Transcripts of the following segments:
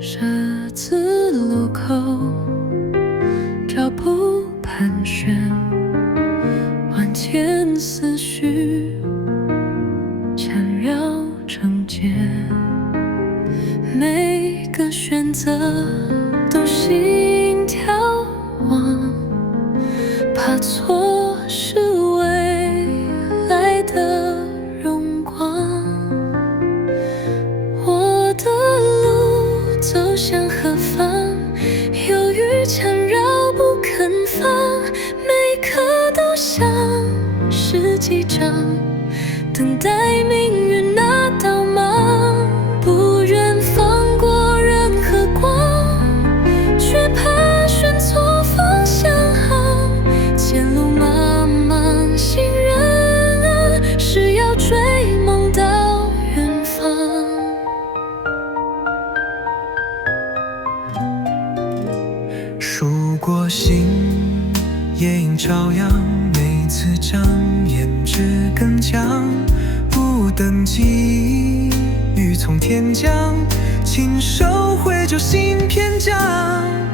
十字路口，脚步盘旋，万千思绪缠绕成茧，每个选择都心跳往，怕错失未来的荣光。我的路走向何方？犹豫缠绕不肯放，每刻都像是记账，等待命运那道芒。不愿放过任何光，却怕选错方向。前路茫茫，行人啊，是要追梦到远方。数过星，夜莺朝阳，每次张眼只更强。不等际雨从天降，亲手绘就心篇章。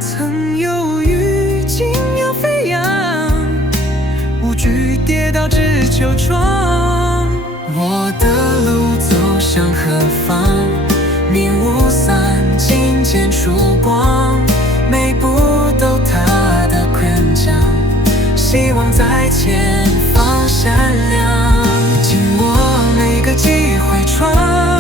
曾犹豫，竟要飞扬，无惧跌倒只求闯。我的路走向何方？明雾散尽见曙光，每步都踏得坚强，希望在前方闪亮。紧握每个机会闯，